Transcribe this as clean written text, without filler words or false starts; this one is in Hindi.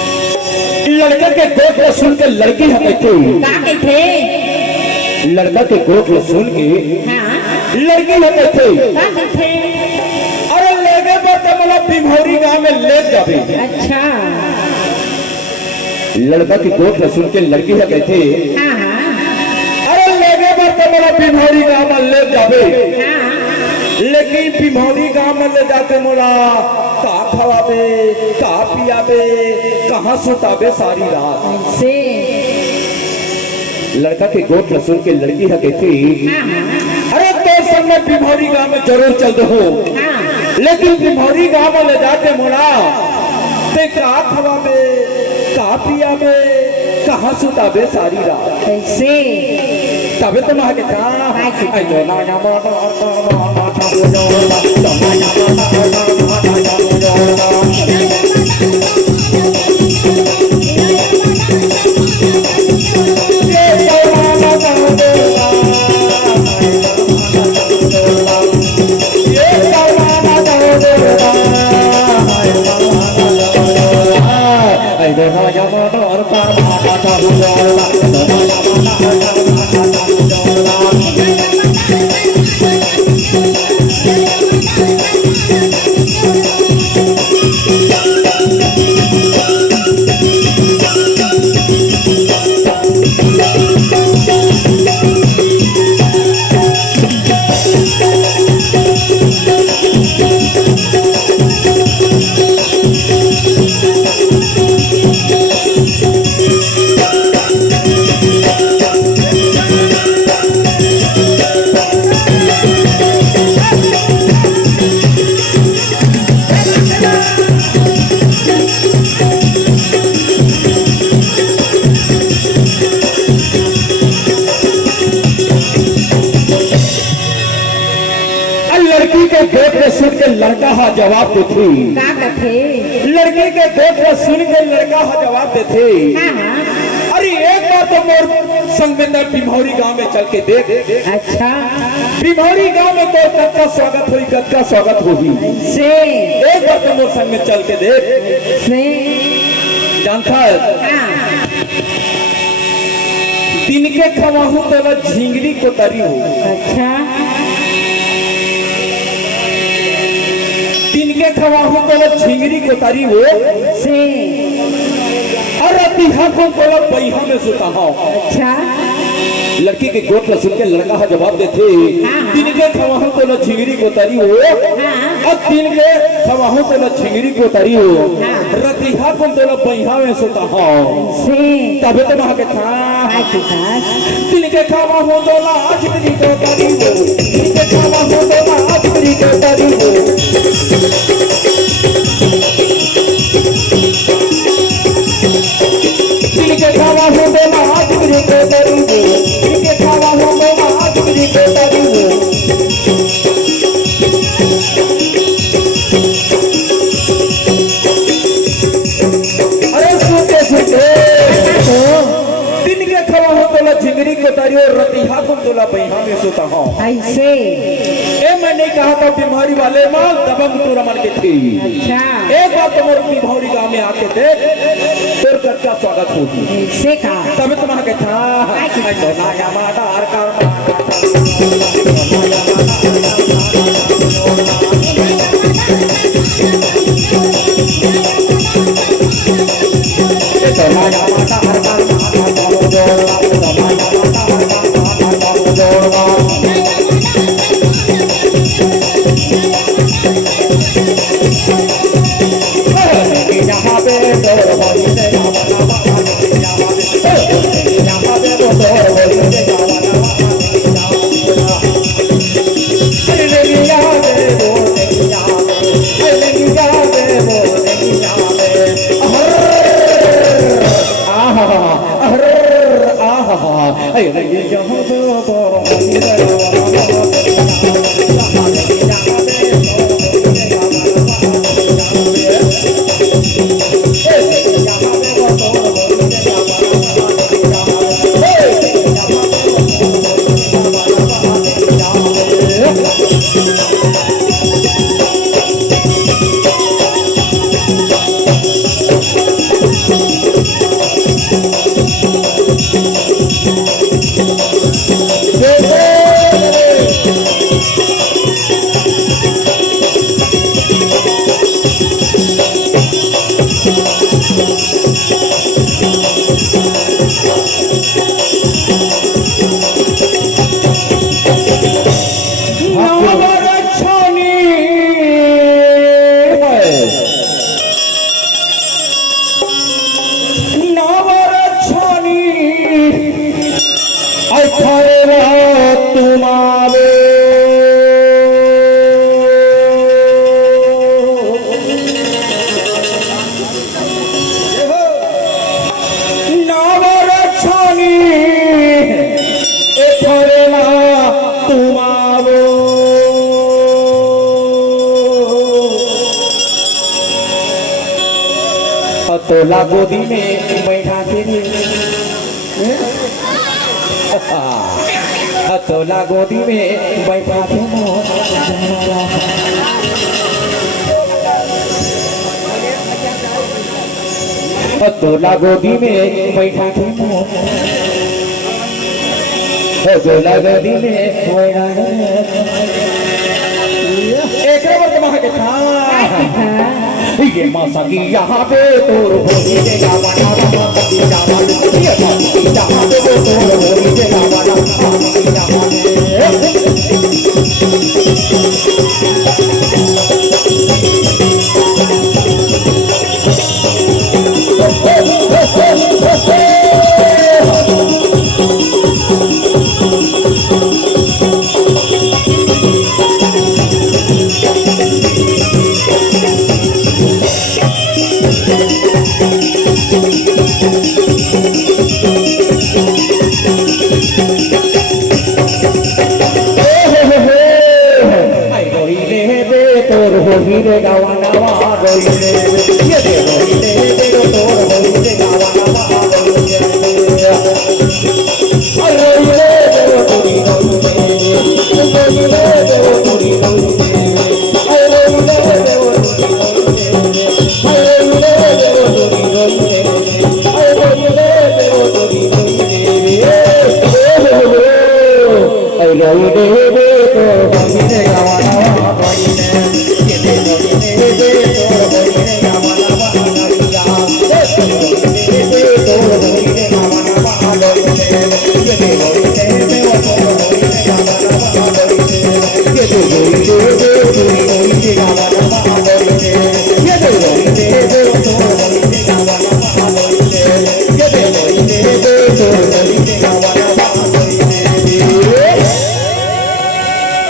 लड़का के गोट को सुन के लड़की हमें थे लड़का के गोट को सुन के लड़की हमें थे अरे लेगे पर मतलब बिमौरी गांव में ले जावे। अच्छा लड़का की गोट को सुन के लड़की हमें थे अरे लेगे पर मतलब बिमौरी गांव में ले जावे। लेकिन बिमौरी गांव में ले जाते मोला का खवाबे का पियाबे कहाँ सुताबे सारी रात से लड़का के गोट सुन के लड़की हके थी अरे तो सब में बिमौरी गांव में जरूर चल दो लेकिन बिमौरी गांव में ले जाते मोला ते का खवाबे का पियाबे कहाँ सुताबे सारी रात कैसे तबे तो मां के था आई तो ना ना सुन के लड़का हा जवाब देते लड़की के गोट को सुन के लड़का हा जवाब देते अरे एक बार तो मोर संग में बिमौरी गांव में चल के देख। अच्छा बिमौरी गांव में तो कद का स्वागत हुई कद का स्वागत होगी से एक बार तो मोर संग में चल के देख से जानता है दिन के खवाहू तो झिंगली को तरी हो। अच्छा दिन के खवाहू तो झिंगरी को तारी हो से और अतिहा को बैहा में सुता हो। अच्छा लड़की के गोट को सुन के लड़का हा जवाब देते दिन के खवाहू तो झिंगरी को तारी हो और दिन के खवाहू तो झिंगरी को तारी हो रतिहा को तो बैहा में सुता हो से तबे तो वहां के था दिन के खवाहू तो झिंगरी को तारी हो दिन के खवाहू तो झिंगरी को तारी हो के खावा हो तो आज मेरी को करूंगी के खावा हो तो आज मेरी को करूंगी अरे सुनते सुनते दिन के खावा हो तो झिंगरी को तारियो रतिहा को तोला बैहा में सोता हो ऐसे ए मैंने कहा था बीमारी वाले माल दबंग तो रमन के थी। अच्छा एक बार तो मोर बिमौरी गांव में आके देख तोर का स्वागत होगी ऐसे का तब तुम्हारा के था आई तो ना या माता हर का समाया माता हरमान जोड़वा समाया माता हरमान जोड़वा यहाँ पे जोड़ बोली से गावाना यहाँ पे जोड़ बोली से गावाना तोला गोदी में बैठा के तोला गोदी में बैठा के तोला गोदी में बैठा के तोला गोदी में बैठा एक वर्तमान के था ये मासा की यहाँ पे तोर होली के गावाना मासा की यहाँ पे वो तोर होली के गावाना होली रे गावाना होली रे ये दे होली रे तोर होली रे गावाना होली रे अरे रे होली होली होली रे होली होली अरे रे होली अरे रे होली होली अरे रे होली अरे रे होली रे गावाना होली रे ये